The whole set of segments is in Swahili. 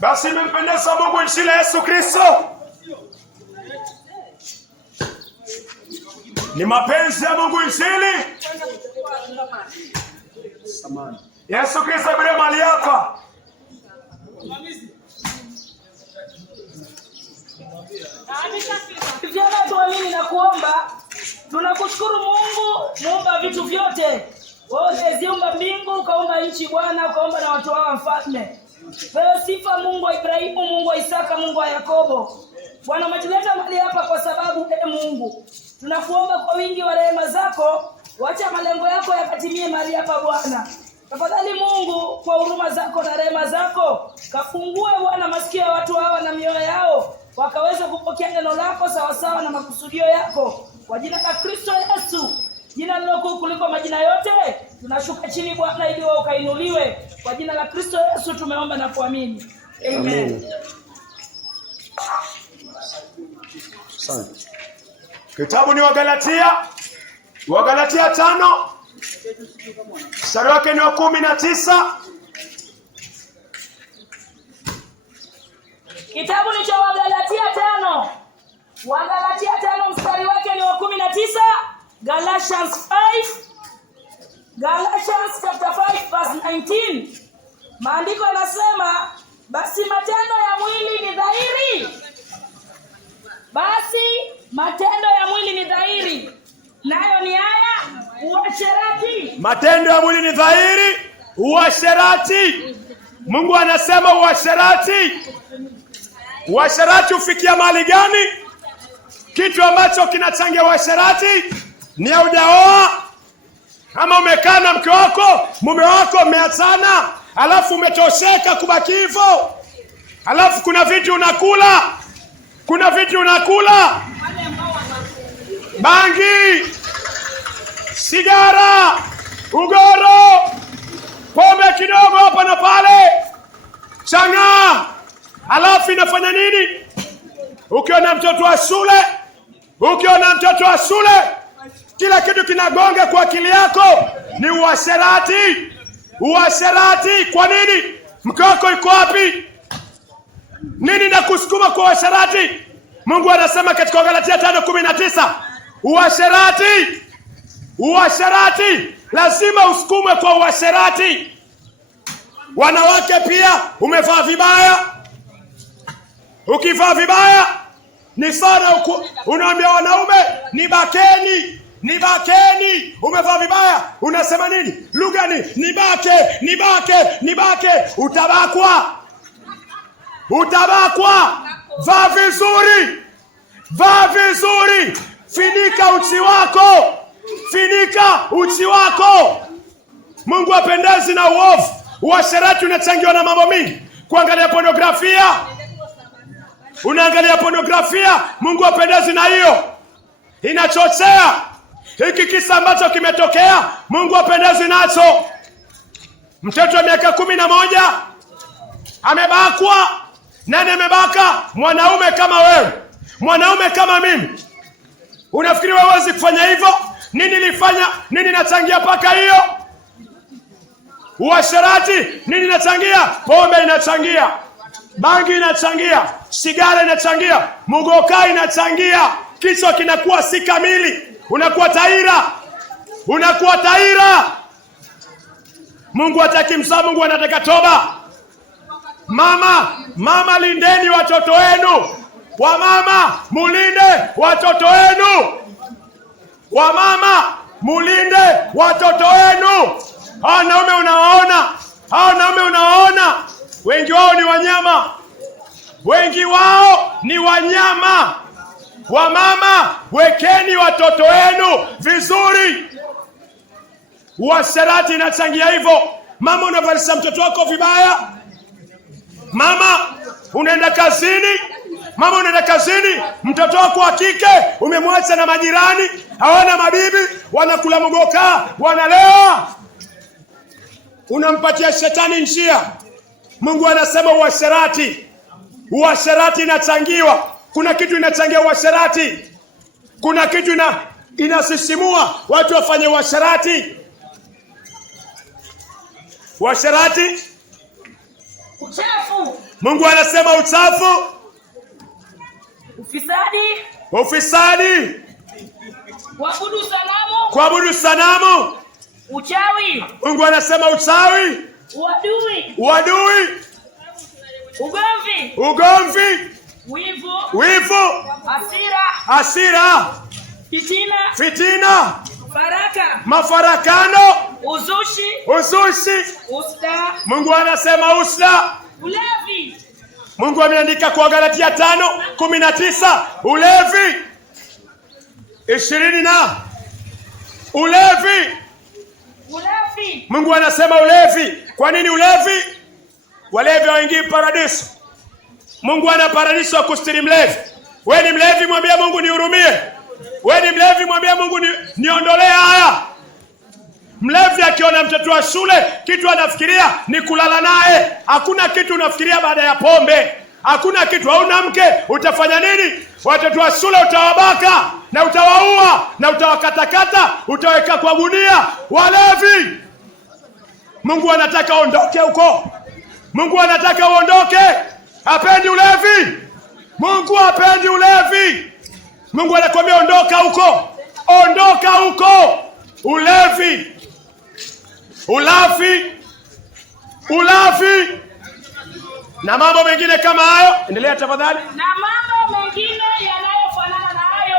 Basi imempendeza Mungu injili ya Yesu Kristo. Ni mapenzi ya Mungu injili. Yesu Kristo Ibrahim mali hapa. Vyema tuamini na kuomba. Tunakushukuru Mungu, muumba vitu vyote. Wewe ziumba mbingu, ukaumba nchi Bwana, ukaumba na watu wao mfalme. Wewe sifa Mungu wa Ibrahimu, Mungu wa Isaka, Mungu wa Yakobo. Bwana umetuleta mahali hapa kwa sababu Mungu. Tunakuomba kwa wingi wa rehema zako, wacha malengo yako yakatimie mahali hapa Bwana. Tafadhali Mungu kwa huruma zako na rehema zako, kafungue Bwana masikio ya watu hawa na mioyo yao, wakaweza kupokea neno lako sawa sawa na makusudio yako. Kwa jina la Kristo Yesu, jina lilokuu kuliko majina yote, tunashuka chini Bwana ili wewe ukainuliwe. Kwa jina la Kristo Yesu tumeomba na kuamini. Amen. Kitabu ni Wagalatia 5 mstari wake ni wa 19. Kitabu ni cha Wagalatia 5. Wagalatia 5 mstari wake ni wa 19. Galatians chapter 5 verse 19. Maandiko yanasema, basi matendo ya mwili ni dhahiri. Nayo ni haya: uasherati. Matendo ya mwili ni dhahiri, uasherati. Mungu anasema uasherati. Uasherati ufikia mahali gani? Kitu ambacho kinachangia uasherati ni haujaoa, ama umekaa na mke wako, mume wako, mmeachana, alafu umetosheka kubaki hivyo. Alafu kuna vitu unakula. Bangi, sigara, ugoro, pombe kidogo hapa na pale, chang'aa. Alafu inafanya nini? Ukiona mtoto wa shule, kila kitu kinagonga kwa akili yako, ni uasherati. Uasherati. Kwa nini? Mke wako yuko wapi? Nini na kusukuma kwa uasherati? Mungu anasema katika Galatia 5:19, uasherati lazima usukumwe kwa uasherati. Wanawake pia, umevaa vibaya. Ukivaa vibaya ni sana unaambia wanaume nibakeni. Umevaa vibaya unasema nini? Lugha ni nibake. Utabakwa. Vaa vizuri. Finika uchi wako. Mungu hapendezi na uovu. Uasherati unachangiwa na mambo mingi. Kuangalia pornografia. Unaangalia pornografia, Mungu hapendezi na hiyo. Inachochea. Hiki kisa ambacho kimetokea, Mungu hapendezi nacho. Mtoto wa miaka 11 amebakwa. Nani amebaka? Mwanaume kama wewe, mwanaume kama mimi. Unafikiri wewe huwezi kufanya hivyo? Nini nachangia paka hiyo? Uasherati. Nini nachangia? Pombe inachangia, bangi inachangia, sigara inachangia, mugoka inachangia. Kichwa kinakuwa si kamili, unakuwa taira. Mungu hataki msamaha, Mungu anataka toba. Mama lindeni watoto wenu. Wamama mulinde watoto wenu. Hao wanaume unawaona, wengi wao ni wanyama. Wamama, wekeni watoto wenu vizuri. Uasherati inachangia hivyo. Mama, unavalisha mtoto wako vibaya. Mama, unaenda kazini, mtoto wako wa kike umemwacha na majirani, hawana mabibi, wanakula mgoka, wanalewa. Unampatia shetani njia. Mungu anasema uasherati inachangiwa. Kuna kitu inachangia uasherati. Kuna kitu inasisimua watu wafanye uasherati. Uasherati uchafu. Mungu anasema uchafu, ufisadi, kuabudu sanamu, uchawi. Mungu anasema uchawi, uadui, ugomvi, wivu, hasira, fitina, mafarakano, uzushi. Mungu anasema usda, ulevi. Mungu ameandika kwa Galatia 5:19 ulevi. 20 na ulevi. Mungu anasema ulevi. Kwa nini ulevi? Walevi waingii paradiso. Mungu ana paradiso kustiri mlevi. Wewe ni mlevi, mwambie Mungu nihurumie. Wewe ni mlevi, mwambie Mungu niondolee haya. Mlevi akiona mtoto wa shule, kitu anafikiria ni kulala naye. Hakuna kitu unafikiria baada ya pombe. Hakuna kitu. Hauna mke, utafanya nini? Watoto wa shule utawabaka na utawaua na utawakatakata, utaweka kwa gunia. Walevi. Mungu anataka ondoke huko. Mungu anataka uondoke. Hapendi ulevi. Mungu hapendi ulevi. Mungu anakuambia ondoka huko. Ondoka huko. Ulevi. Ulafi na mambo mengine kama hayo. Endelea tafadhali.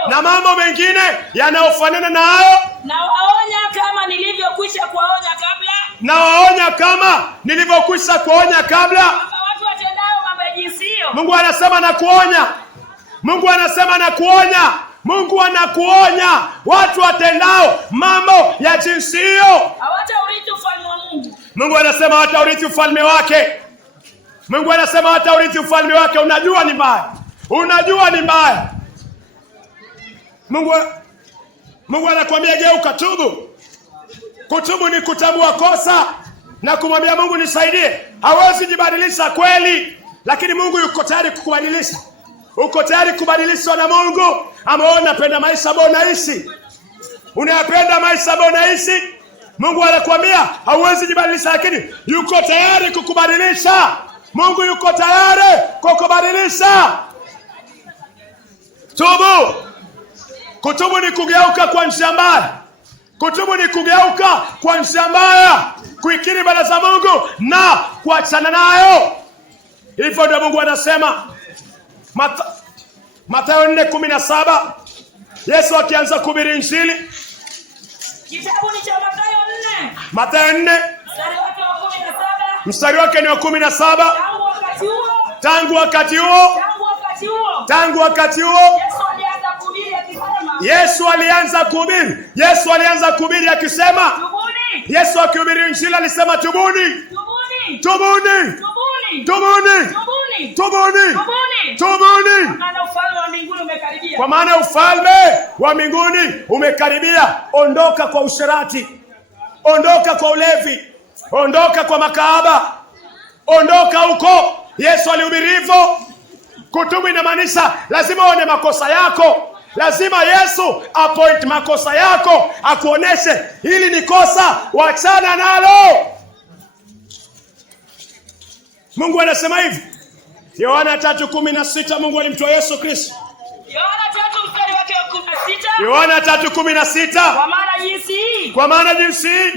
Na mambo mengine yanayofanana na hayo. Nawaonya kama nilivyokwisha kuwaonya kabla. Watu watendao mambo ya jinsi hiyo. Mungu anasema na kuonya. Mungu anakuonya watu watendao mambo ya jinsi hiyo hawataurithi ufalme wa Mungu. Mungu anasema hawataurithi ufalme wake. Unajua ni mbaya. Mungu anakuambia geuka, tubu. Kutubu ni kutambua kosa na kumwambia Mungu nisaidie. Hawezi jibadilisha kweli, lakini Mungu yuko tayari kukubadilisha. Uko tayari kubadilishwa na Mungu? Ama unapenda maisha ambayo unaishi? Unayapenda maisha ambayo unaishi? Mungu anakuambia hauwezi jibadilisha, lakini yuko tayari kukubadilisha. Mungu yuko tayari kukubadilisha. Tubu. Kutubu ni kugeuka kwa njia mbaya. Kuikiri mbele za Mungu na kuachana nayo. Hivyo ndio Mungu anasema. Mathayo 4:17. Yesu akianza kuhubiri Injili. Kitabu ni cha Mathayo 4. Mstari wake ni wa 17. Tangu wakati huo Yesu alianza kuhubiri akisema. Yesu akihubiri Injili alisema tubuni. Kwa maana ufalme wa mbinguni umekaribia. Ondoka kwa usherati. Ondoka kwa ulevi. Ondoka kwa makahaba. Ondoka huko. Yesu alihubiri hivyo. Kutubu inamaanisha lazima uone makosa yako. Lazima Yesu apoint makosa yako, akuoneshe hili ni kosa, wachana nalo. Mungu anasema hivi. Yohana 3:16. Mungu alimtoa Yesu Kristo. Yohana 3:16. Kwa maana jinsi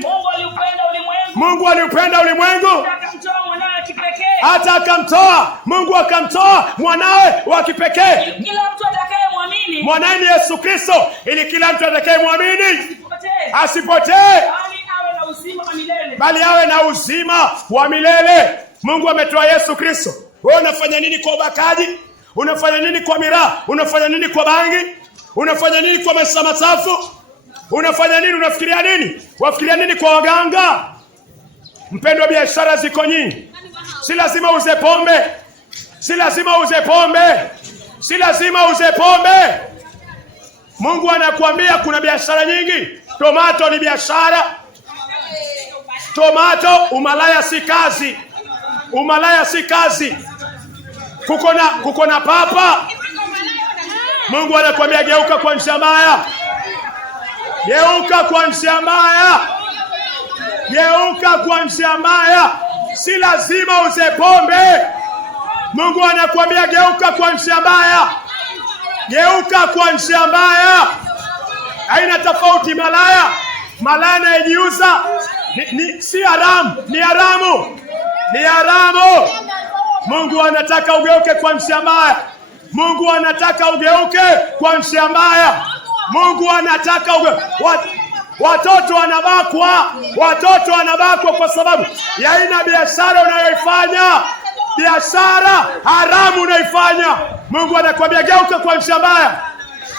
Mungu aliupenda ulimwengu hata akamtoa. Mungu akamtoa mwanawe wa pekee. Kila mtu atakayemwamini. Mwanawe ni Yesu Kristo, ili kila mtu atakayemwamini asipotee, bali awe na uzima wa milele. Mungu ametoa Yesu Kristo. Wewe unafanya nini kwa ubakaji? Unafanya nini kwa miraa? Unafanya nini kwa bangi? Unafanya nini kwa maisha machafu? Unafanya nini? Unafikiria nini? Wafikiria nini kwa waganga? Mpendwa, biashara ziko nyingi. Si lazima uze pombe. Mungu anakuambia kuna biashara nyingi. Tomato ni biashara. Umalaya si kazi. Kuko na papa. Mungu anakuambia geuka kwa njia mbaya. Si lazima uze pombe. Mungu anakuambia geuka kwa njia mbaya. Geuka kwa njia mbaya. Haina tofauti malaya anayejiuza si haramu, ni haramu. Ni haramu. Mungu anataka ugeuke kwa njia mbaya. Mungu anataka ugeuke kwa njia mbaya. Mungu anataka watoto wanabakwa kwa sababu ya aina biashara unayoifanya. Biashara haramu unaifanya. Mungu anakuambia geuka kwa njia mbaya.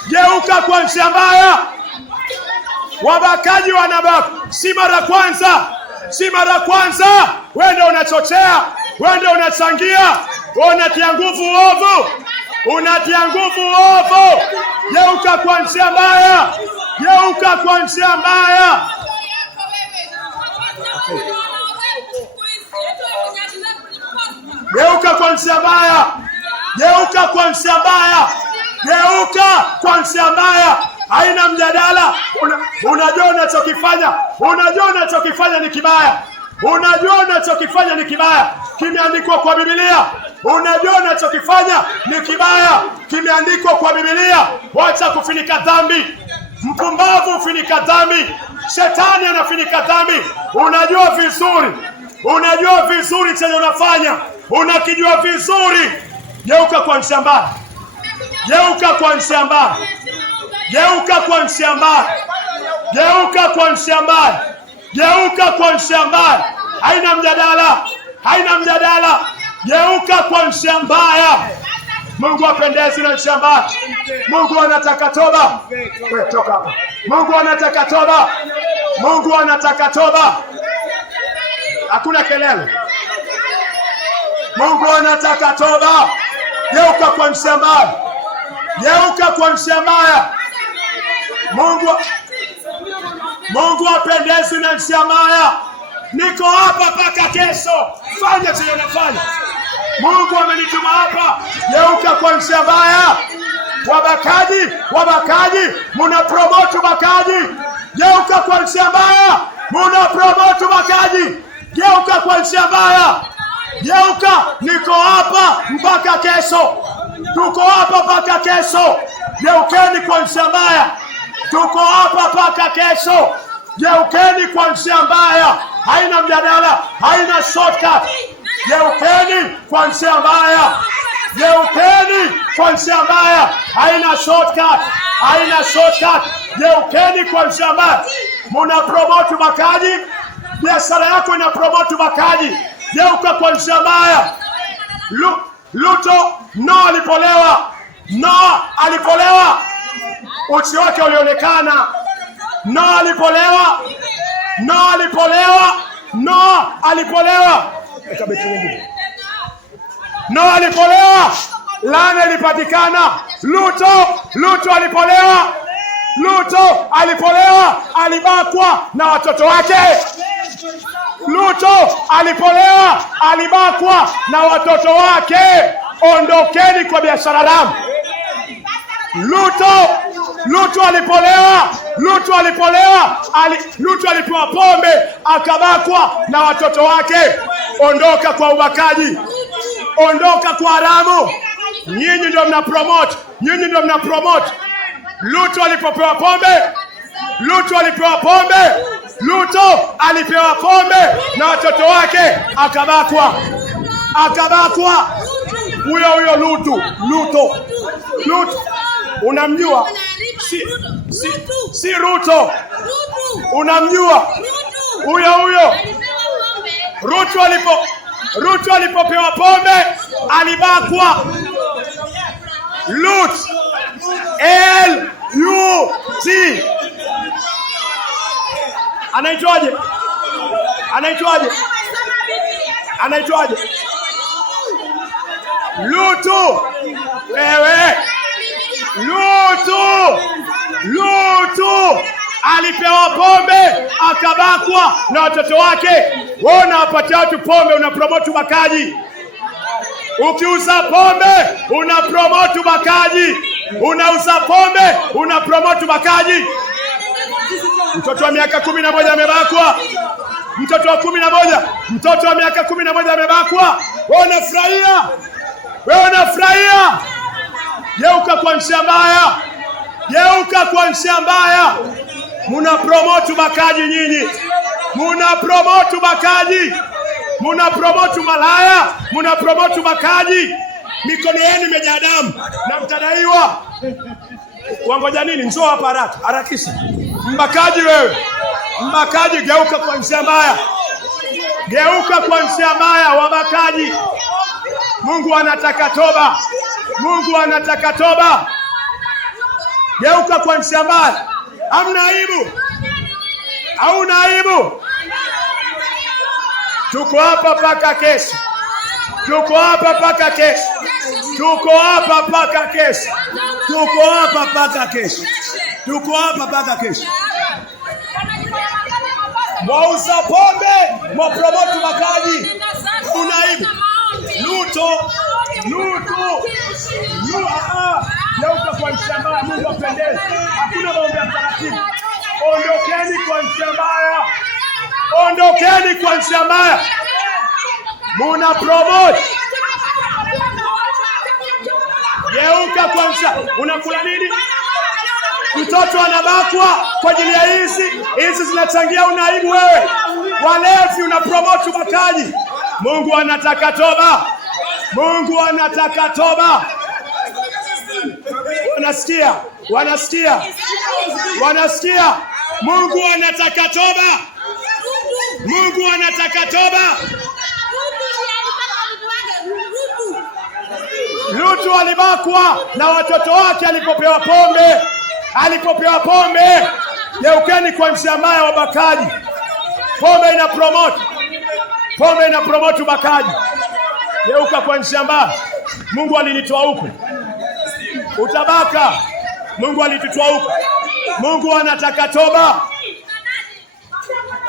Geuka kwa njia mbaya. Wabakaji wanabaka. Si mara kwanza. Wewe ndio unachochea. Wewe ndio unachangia. Unatia nguvu ovu. Geuka kwa njia mbaya. Geuka kwa njia mbaya. Geuka kwa njia mbaya. Geuka kwa njia mbaya. Geuka kwa njia mbaya. Haina mjadala. Unajua unachokifanya ni kibaya. Kimeandikwa kwa Biblia. Unajua unachokifanya ni kibaya. Kimeandikwa kwa Biblia. Wacha kufinika dhambi. Mpumbavu ufinika dhambi. Shetani anafinika dhambi. Unajua vizuri chenye unafanya. Unakijua vizuri. Geuka kwa njia mbaya. Geuka kwa njia mbaya. Geuka kwa njia mbaya. Geuka kwa njia mbaya. Geuka kwa njia mbaya. Haina mjadala. Geuka kwa njia mbaya. Mungu apendezi na njia mbaya. Mungu anataka toba. Wewe toka hapa. Mungu anataka toba. Hakuna kelele. Mungu anataka toba. Geuka kwa njia mbaya. Geuka kwa njia mbaya. Mungu apendezi na njia mbaya. Niko hapa mpaka kesho. Fanya chenye unafanya. Mungu amenituma hapa. Geuka kwa njia mbaya. Wabakaji, muna promote ubakaji. Geuka kwa njia mbaya. Muna promote ubakaji. Geuka kwa njia mbaya. Geuka. Niko hapa mpaka kesho. Tuko hapa mpaka kesho. Geukeni kwa njia mbaya. Tuko hapa mpaka kesho. Geukeni kwa njia mbaya. Haina mjadala, haina shortcut. Geukeni kwa njia mbaya. Geukeni kwa njia mbaya. Haina shortcut. Geukeni kwa njia mbaya. Muna promote ubakaji. Biashara yako ina promote ubakaji. Geuka kwa njia mbaya. Luto alipolewa. Uchi wake ulionekana. Alipolewa. Laana ilipatikana. Luto alipolewa. Alibakwa na watoto wake. Ondokeni kwa biashara haramu. Luto alipewa pombe akabakwa na watoto wake. Ondoka kwa ubakaji. Ondoka kwa haramu. Nyinyi ndio mna promote. Luto alipewa pombe na watoto wake akabakwa. Huyo Luto. Unamjua? Si Ruto. Unamjua? Huyo. Ruto alipopewa pombe alibakwa. Lut. L-U-T. Anaitwaje? Lutu. Wewe. Lutu alipewa pombe akabakwa na watoto wake. Wewe unawapatia watu pombe, unapromote ubakaji. Ukiuza pombe unapromote ubakaji. Unauza pombe unapromote ubakaji. Mtoto wa miaka 11 amebakwa. Mtoto wa miaka 11 amebakwa. Wewe unafurahia? Wewe unafurahia? Geuka kwa njia mbaya. Geuka kwa njia mbaya. Muna promote ubakaji nyinyi. Muna promote ubakaji. Muna promote malaya. Muna promote ubakaji. Mikono yenu imejaa damu na mtadaiwa. Wangoja nini? Njoo hapa haraka. Harakisha. Mbakaji wewe. Mbakaji, geuka kwa njia mbaya. Geuka kwa njia mbaya, wabakaji. Mungu anataka toba. Mungu anataka toba. Geuka kwa njia mbaya. Hamna aibu. Hauna aibu. Tuko hapa paka kesho. Tuko hapa paka kesho. Tuko hapa paka kesho. Tuko hapa paka kesho. Tuko hapa paka kesho. Mwauza pombe, mwapromote ubakaji. Unaibu. Luto. Geuka kwa njia mbaya. Mungu apendeze. Hakuna maombi ya taratibu. Ondokeni kwa njia mbaya. Ondokeni kwa njia mbaya. Muna promote. Geuka kwa njia. Unakula nini? Mtoto anabakwa kwa ajili ya hizi zinachangia unaibu wewe. Walevi una promote ubakaji. Mungu anataka toba. Mungu anataka toba. Wanasikia? Wanasikia? Wanasikia? Mungu anataka toba. Mungu anataka toba. Lutu alibakwa na watoto wake alipopewa pombe. Alipopewa pombe. Geukeni kwa njia mbaya wabakaji. Pombe ina promote. Pombe ina promote ubakaji. Geuka kwa njia mbaya. Mungu alinitoa huku. Utabaka. Mungu alitutoa huku. Mungu anataka toba.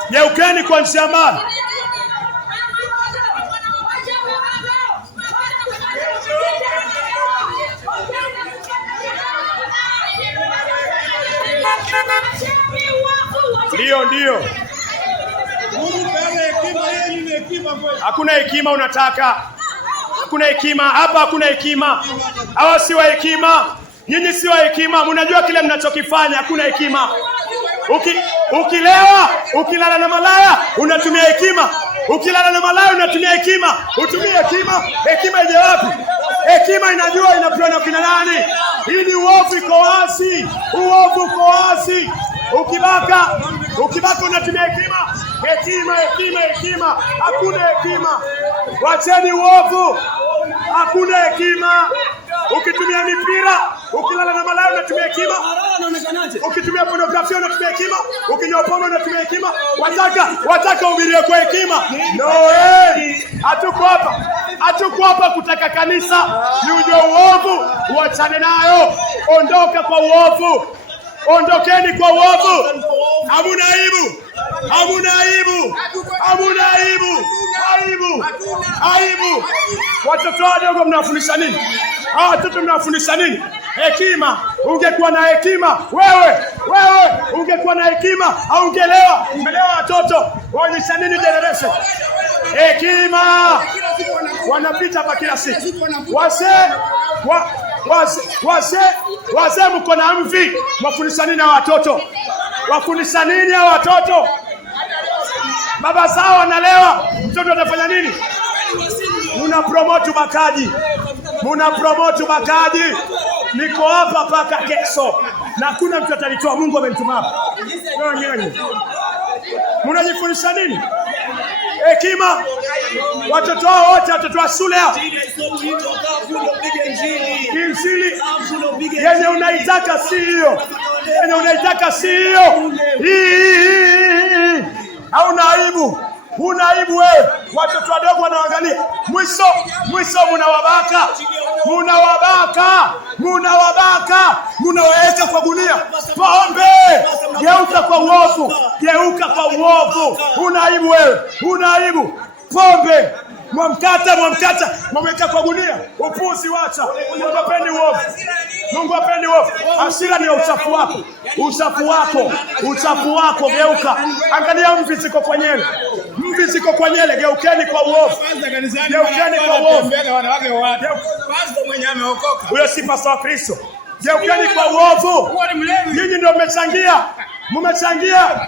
Geukeni kwa njia mbaya. Ndio. Hakuna hekima unataka. Hakuna hekima. Hapa hakuna hekima. Hawa si wa hekima. Nyinyi si wa hekima. Mnajua kile mnachokifanya. Hakuna hekima. Ukilewa, ukilala na malaya, unatumia hekima. Ukilala na malaya unatumia hekima. Utumie hekima. Hekima ije wapi? Hekima inajua inapewa kina nani. Hii ni uovu iko wazi. Uovu uko wazi. Ukibaka unatumia hekima. Hekima. Hakuna hekima. Wacheni uovu. Hakuna hekima. Ukitumia mipira, ukilala na malaya unatumia hekima. Ukitumia pornografia unatumia hekima. Ukinywa pombe unatumia hekima. Wataka uhubirie kwa hekima. No, hatuko hapa kutaka kanisa. Ni ujue uovu, uachane nayo. Ondoka kwa uovu. Ondokeni kwa uovu. Hamuna aibu. Aibu. Watoto wadogo mnafundisha nini? Watoto mnafundisha nini? Hekima. Ungekuwa na hekima wewe ungekuwa na hekima au ungelewa. Mmelewa watoto. Waonyesha nini generation? Hekima. Wanapita hapa kila siku. Wazee mko na mvi. Wafundisha nini hawa watoto? Wafundisha nini hawa watoto? Baba zao wanalewa. Mtoto atafanya nini? Muna promote ubakaji. Niko hapa paka kesho. Na hakuna mtu atalitoa. Mungu amenituma hapa. Mnajifundisha nini? Hekima. Watoto hao wote watoto wa shule hao. Injili. Yenye unaitaka si hiyo. Hauna aibu. Huna aibu wewe. Watoto wadogo wanaangalia. Mwisho munawabaka. Munaweka kwa gunia. Pombe. Geuka kwa uovu. Huna aibu wewe. Huna aibu. Pombe. Mwamkata. Mwamweka kwa gunia. Upuzi wacha. Mungu apendi uovu. Hasira ni uchafu wako. Geuka. Angalia mvi ziko kwenyewe. Mvi ziko kwa nyele, geukeni kwa uovu. Geukeni kwa uovu. Huyo si pastor wa Kristo. Geukeni kwa uovu. Nyinyi ndio mmechangia.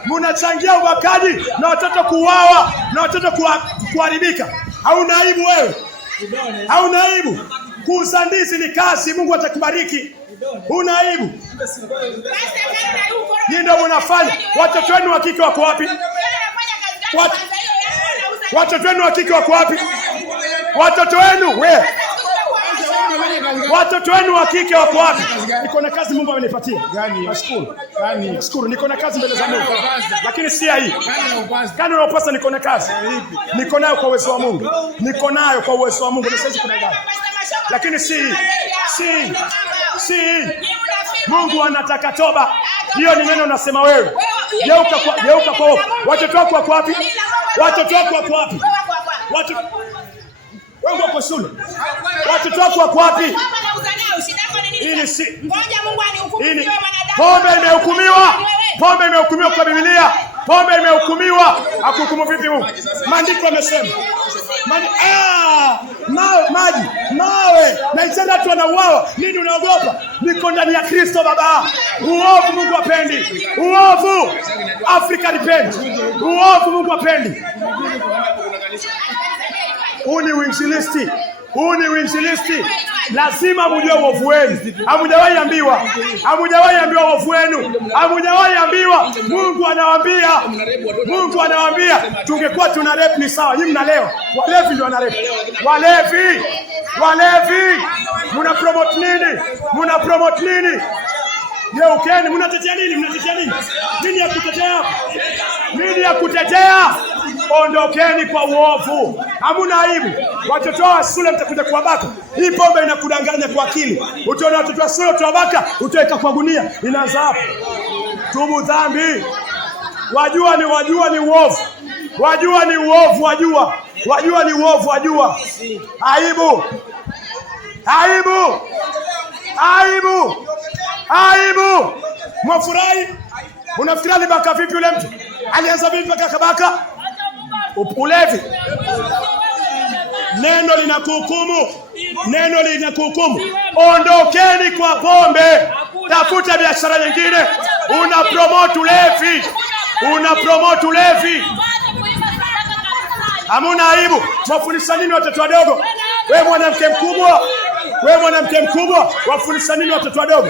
Mnachangia ubakaji na watoto kuuawa na watoto kuharibika. Hauna aibu wewe? Hauna aibu? Kuuza ndizi ni kazi, Mungu atakubariki. Huna aibu? Nyinyi ndio mnafanya. Watoto wenu wa kike wako wapi? Watoto wenu wa kike wako wapi? Watoto wenu wewe. Watoto wenu wa kike wako wapi? Niko na kazi Mungu amenipatia. Nashukuru. Nashukuru niko na kazi mbele za Mungu. Lakini si hii. Kana unapasa niko na kazi. Niko nayo kwa uwezo wa Mungu. Niko nayo kwa uwezo wa Mungu. Sasa kuna gani? Lakini si Mungu anataka toba. Hiyo ni neno unasema wewe. Geuka kwa watoto wako wako wapi? Watoto wako wako wapi? Wewe uko shule. Watoto wako wako wapi? Ili si ngoja Mungu anihukumu kama mwanadamu. Pombe imehukumiwa kwa Biblia. Pombe imehukumiwa. Akuhukumu vipi Mungu? Maandiko yamesema. Mawe. Na itenda watu wanauawa. Nini unaogopa? Niko ndani ya Kristo baba. Uovu Mungu hapendi. Uovu Afrika hapendi. Uovu Mungu hapendi. Huu ni uinjilisti. Lazima mjue uovu wenu. Hamujawahi ambiwa uovu wenu. Hamujawahi ambiwa. Mungu anawaambia tungekuwa tuna rap ni sawa. Nyinyi mnalewa. Walevi ndio wanarap. Walevi. Muna promote nini? Geukeni, mnatetea nini? Nini ya kutetea? Ondokeni kwa uovu. Hamuna aibu. Watoto wa shule mtakuja kuwabaka. Hii pombe inakudanganya kwa akili. Utaona watoto wa shule tuwabaka, utaweka kwa gunia. Inaanza hapo. Tubu dhambi. Wajua ni uovu. Wajua ni uovu. Aibu. Mwafurahi? Unafikiri alibaka vipi yule mtu? Alianza vipi mpaka kabaka? Ulevi. Neno linakuhukumu. Ondokeni kwa pombe. Tafuta biashara nyingine. Una promote ulevi. Hamuna aibu. Wafundisha nini watoto wadogo? Wewe mwanamke mkubwa, wafundisha nini watoto wadogo?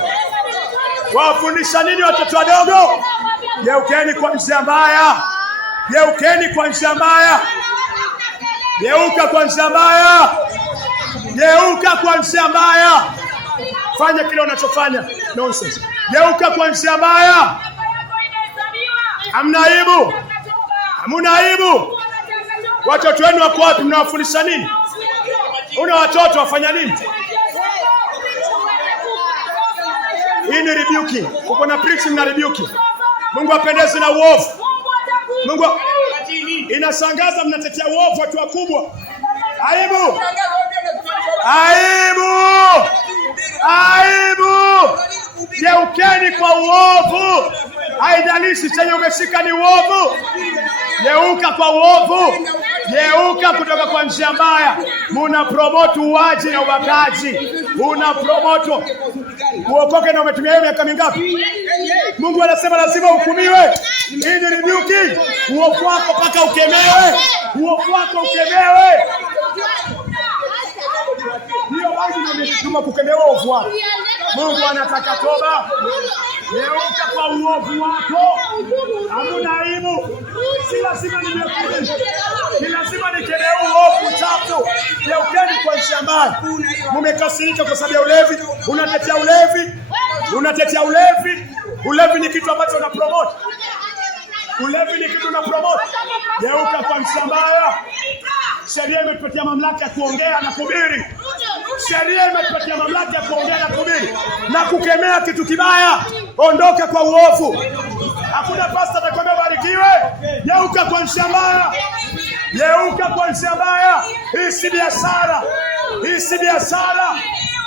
Geukeni kwa njia mbaya. Geuka kwa njia mbaya. Fanya kile unachofanya. Nonsense. Geuka kwa njia mbaya. Hamna aibu. Watoto wenu wako wapi? Mnawafundisha nini? Una watoto wafanya nini? Hii ni rebuking. Uko na preaching na rebuking. Mungu apendezi na uovu. Mungu inashangaza mnatetea uovu watu wakubwa. Aibu. Geukeni kwa uovu. Haijalishi chenye umeshika ni uovu. Geuka kwa uovu. Geuka kutoka kwa njia mbaya. Muna promote uwaji na ubakaji. Muna promote uokoke na umetumia miaka mingapi? Mungu anasema lazima uhukumiwe. Hii ni rebuking. Uovu wako mpaka ukemewe. Hiyo basi ndio kukemewa uovu wako. Mungu anataka toba. Geuka kwa uovu wako. Hamuna aibu. Si lazima nikemee uovu chafu. Geukeni kwa njia mbaya. Mmekasirika kwa sababu ya ulevi. Unatetea ulevi. Ulevi ni kitu ambacho una promote. Geuka kwa njia mbaya. Sheria imetupatia mamlaka ya kuongea na kuhubiri. Na kukemea kitu kibaya. Ondoka kwa uovu. Hakuna pastor atakwambia barikiwe. Geuka kwa njia mbaya. Hii si biashara.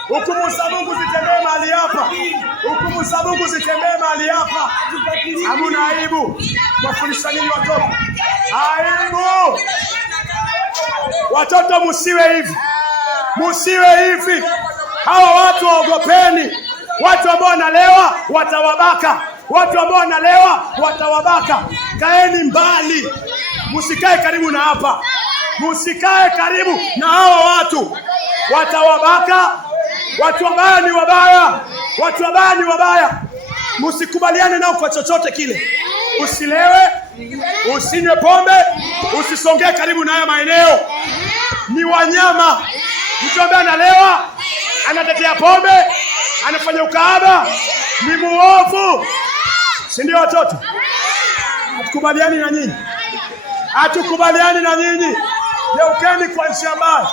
Hukumu za Mungu zitembee mahali hapa. Hukumu za Mungu zitembee mahali hapa. Hamuna aibu kuwafundisha nini watoto? Aibu. Watoto musiwe hivi. Musiwe hivi. Hawa watu waogopeni. Watu ambao wanalewa watawabaka. Watu ambao wanalewa watawabaka. Kaeni mbali. Musikae karibu na hapa. Musikae karibu na hawa watu. Watawabaka. Watu wabaya ni wabaya. Watu wabaya ni wabaya. Musikubaliane nao kwa chochote kile. Usilewe, usinywe pombe, usisongee karibu na haya maeneo. Ni wanyama. Mtu ambaye analewa, anatetea pombe, anafanya ukahaba, ni muovu. Si ndio watoto? Hatukubaliani na nyinyi. Hatukubaliani na nyinyi. Geukeni kwa njia mbaya.